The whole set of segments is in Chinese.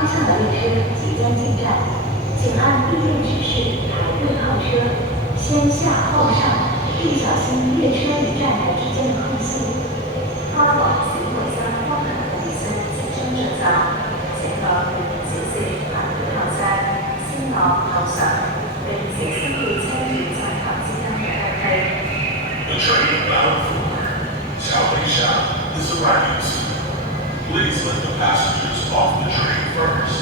方向的列车即将进站，请按地面指示排队候车，先下后上，并小心列车与站台之间的空隙。开往小梅山方向的列車即將進站，請按地面指示排隊候車，先落後上，並小心列車與站台之間嘅空隙。The train bound for Taoisha is arriving soon. Please let the passengers off the train first.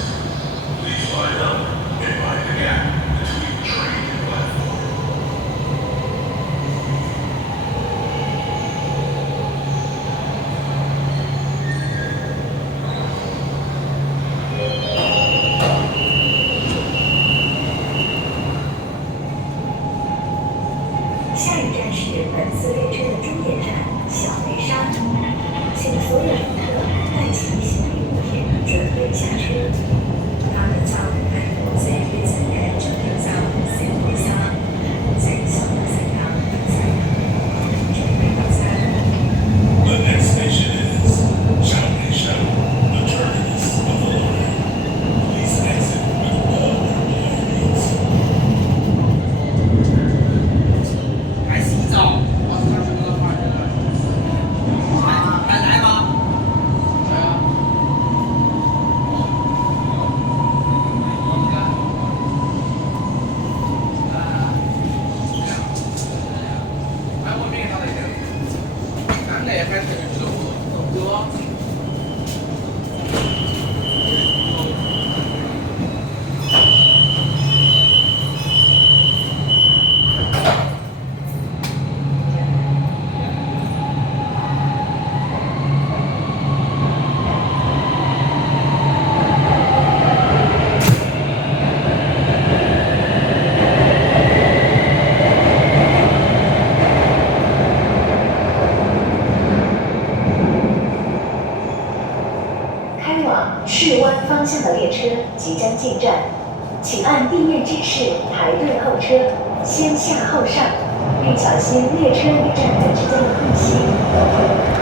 Please line up and mind the gap between the train and platform. 下一站是本次列车的终点站小梅沙，请所有乘客带齐行李物品，准备下车。他们將喺火車列車嘅終點站小梅沙，請所有乘客準備落車。The next station is Taoisha, the terminus of the line. Please exit with all employees. 还洗澡，我操，这个玩意儿，还来吗？来啊！哎，我明他那个，咱那边这个走。开往市湾方向的列车即将进站，请按地面指示排队候车，先下后上，并小心列车与站台之间的空隙。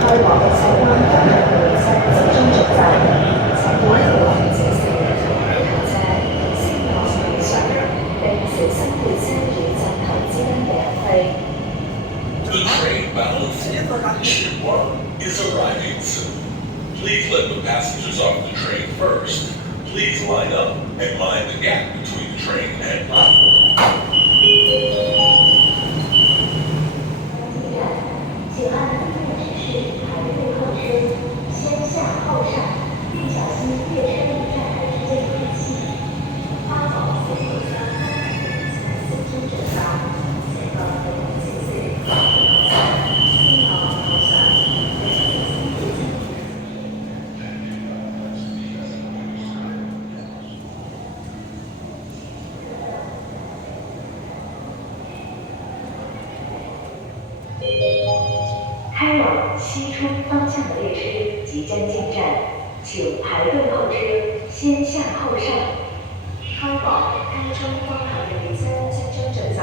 开往台湾方向的列車即將進站，請所有乘客排隊候車，先落後上，並小心列車與站台之間嘅空隙。The train bound for Shibuya is arriving soon. Please let the passengers off the train first. Please line up and mind the gap between the train and platform. 请按地面指示排队候车，先下后上，并小心列车与站台之间的空隙。八宝四路三四真正站，前方地面指示排队候车，先落後上，並小心列車。开往西川方向的列车即将进站，请排队候车，先下后上。开往西川方向的列車即將進站，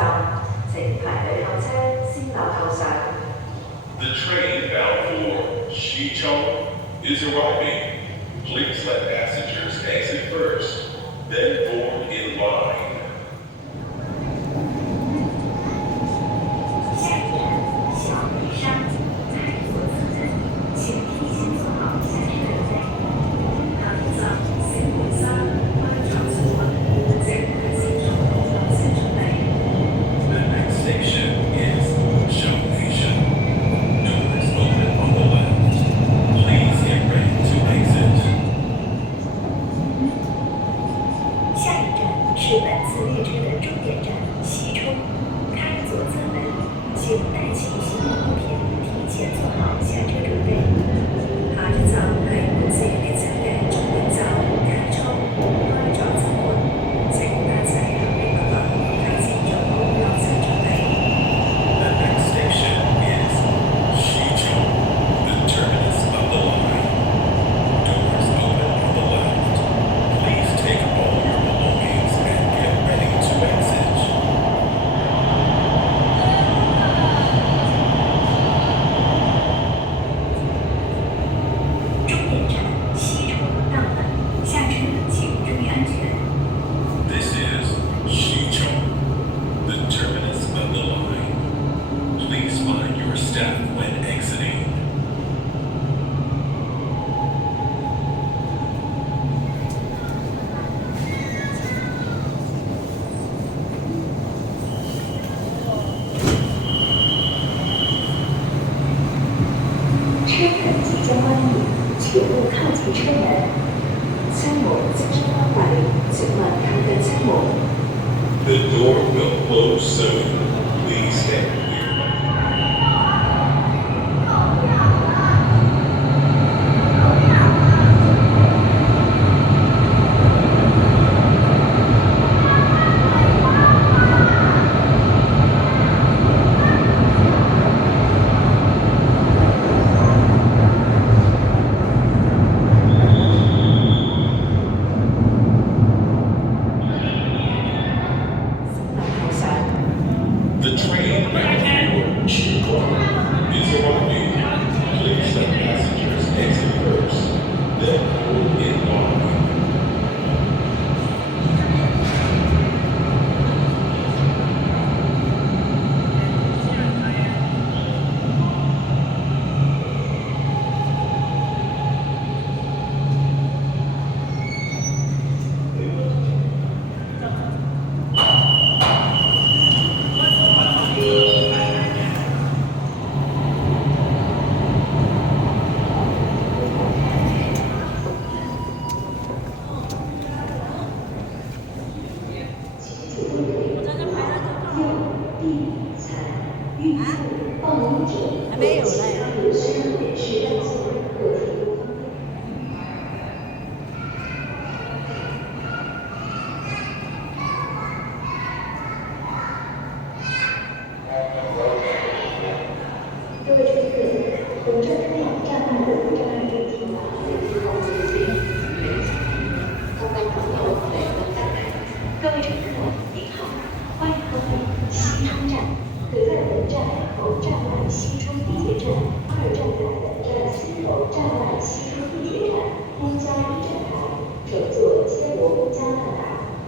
請排隊候車，先落後上。The train bound for Shichou is arriving. Please let passengers exit first, then form in line. 下一站小梅沙，在左侧站，请提前做好下车准备。他们将小梅沙关上车门，请提前做好下车准备。The next station is Xiaomeisha. Doors open on the left. Please get ready to exit. 下一站是本全部靠近车门。车門即將關閉，請問靠近車門。The door will close soon. Please stand clear. 那靠山。The train bound for Chicago is arriving. Please let passengers exit first. Then hold in line. 还没有嘞。各位乘客，本站通往站外的站外电梯各位乘客，您好，欢迎光临西昌站。可在本站口站外西冲地铁站2站台本站西口站外西冲地铁站公交1站台乘坐接驳公交到达，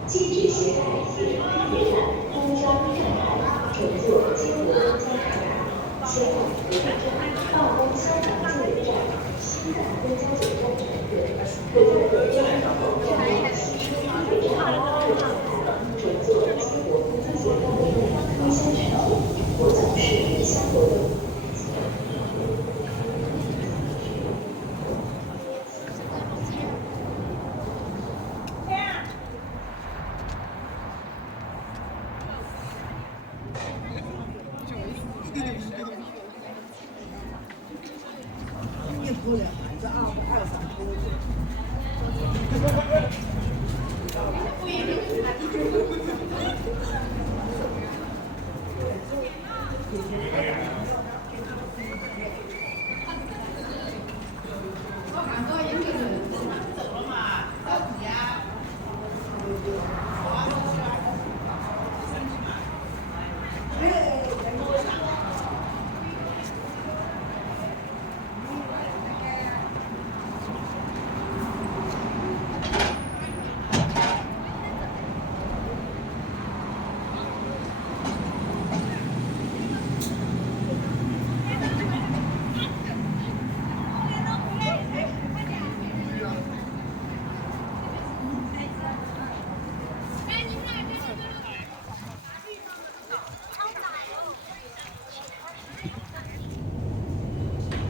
禁止携带西冲地铁站公交1站台乘坐接驳公交到达。前往福建站、报东香港就业站、西港公交总站乘客，可在本站口站外西冲地铁站2站台乘坐接驳公交线范围内推销产品或从事营销活动。一头两孩子223头。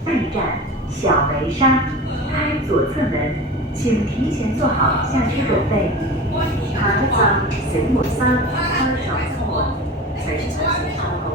下一站小梅沙，开左侧门，请提前做好下车准备。下一站小梅沙，开左侧門，請提前做好